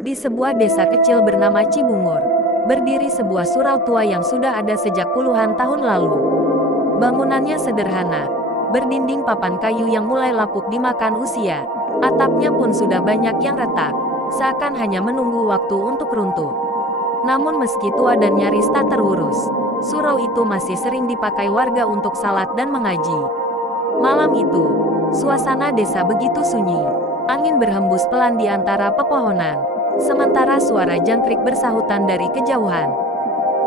Di sebuah desa kecil bernama Cibungur, berdiri sebuah surau tua yang sudah ada sejak puluhan tahun lalu. Bangunannya sederhana, berdinding papan kayu yang mulai lapuk dimakan usia. Atapnya pun sudah banyak yang retak, seakan hanya menunggu waktu untuk runtuh. Namun meski tua dan nyaris tak terurus, surau itu masih sering dipakai warga untuk salat dan mengaji. Malam itu, suasana desa begitu sunyi. Angin berhembus pelan di antara pepohonan, sementara suara jangkrik bersahutan dari kejauhan.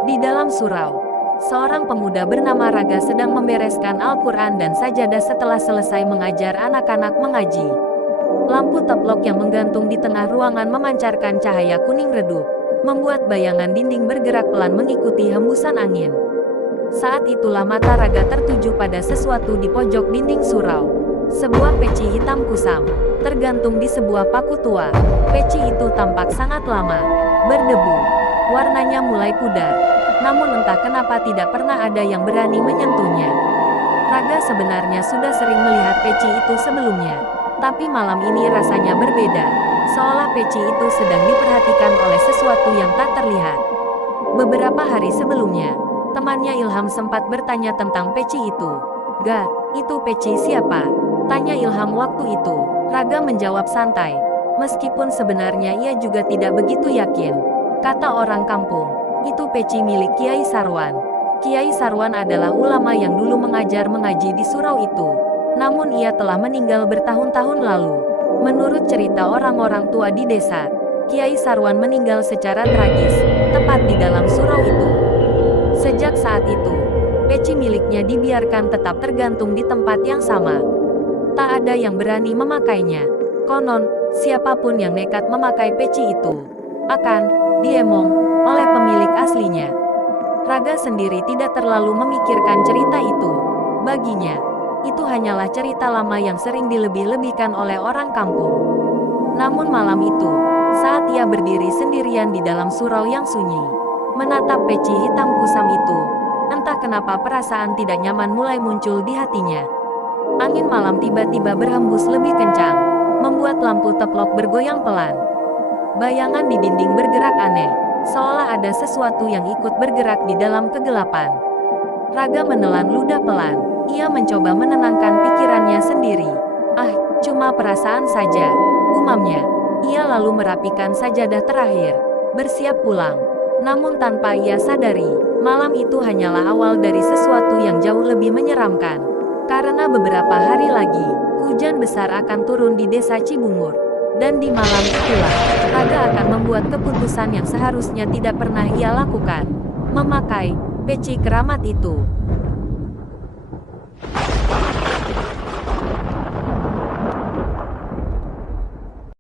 Di dalam surau, seorang pemuda bernama Raga sedang membereskan Al-Quran dan sajadah setelah selesai mengajar anak-anak mengaji. Lampu teplok yang menggantung di tengah ruangan memancarkan cahaya kuning redup, membuat bayangan dinding bergerak pelan mengikuti hembusan angin. Saat itulah mata Raga tertuju pada sesuatu di pojok dinding surau. Sebuah peci hitam kusam, tergantung di sebuah paku tua. Peci itu tampak sangat lama, berdebu, warnanya mulai pudar. Namun entah kenapa tidak pernah ada yang berani menyentuhnya. Raga sebenarnya sudah sering melihat peci itu sebelumnya, tapi malam ini rasanya berbeda, seolah peci itu sedang diperhatikan oleh sesuatu yang tak terlihat. Beberapa hari sebelumnya, temannya Ilham sempat bertanya tentang peci itu. "Ga, itu peci siapa?" tanya Ilham waktu itu. Raga menjawab santai, meskipun sebenarnya ia juga tidak begitu yakin. Kata orang kampung, itu peci milik Kiai Sarwan. Kiai Sarwan adalah ulama yang dulu mengajar mengaji di surau itu. Namun ia telah meninggal bertahun-tahun lalu. Menurut cerita orang-orang tua di desa, Kiai Sarwan meninggal secara tragis, tepat di dalam surau itu. Sejak saat itu, peci miliknya dibiarkan tetap tergantung di tempat yang sama. Tak ada yang berani memakainya. Konon, siapapun yang nekat memakai peci itu akan diemong oleh pemilik aslinya. Raga sendiri tidak terlalu memikirkan cerita itu. Baginya, itu hanyalah cerita lama yang sering dilebih-lebihkan oleh orang kampung. Namun malam itu, saat ia berdiri sendirian di dalam surau yang sunyi, menatap peci hitam kusam itu, entah kenapa perasaan tidak nyaman mulai muncul di hatinya. Angin malam tiba-tiba berhembus lebih kencang, membuat lampu teplok bergoyang pelan. Bayangan di dinding bergerak aneh, seolah ada sesuatu yang ikut bergerak di dalam kegelapan. Raga menelan ludah pelan, ia mencoba menenangkan pikirannya sendiri. "Ah, cuma perasaan saja," gumamnya. Ia lalu merapikan sajadah terakhir, bersiap pulang. Namun tanpa ia sadari, malam itu hanyalah awal dari sesuatu yang jauh lebih menyeramkan. Karena beberapa hari lagi, hujan besar akan turun di desa Cibungur. Dan di malam itulah, Raga akan membuat keputusan yang seharusnya tidak pernah ia lakukan. Memakai peci keramat itu.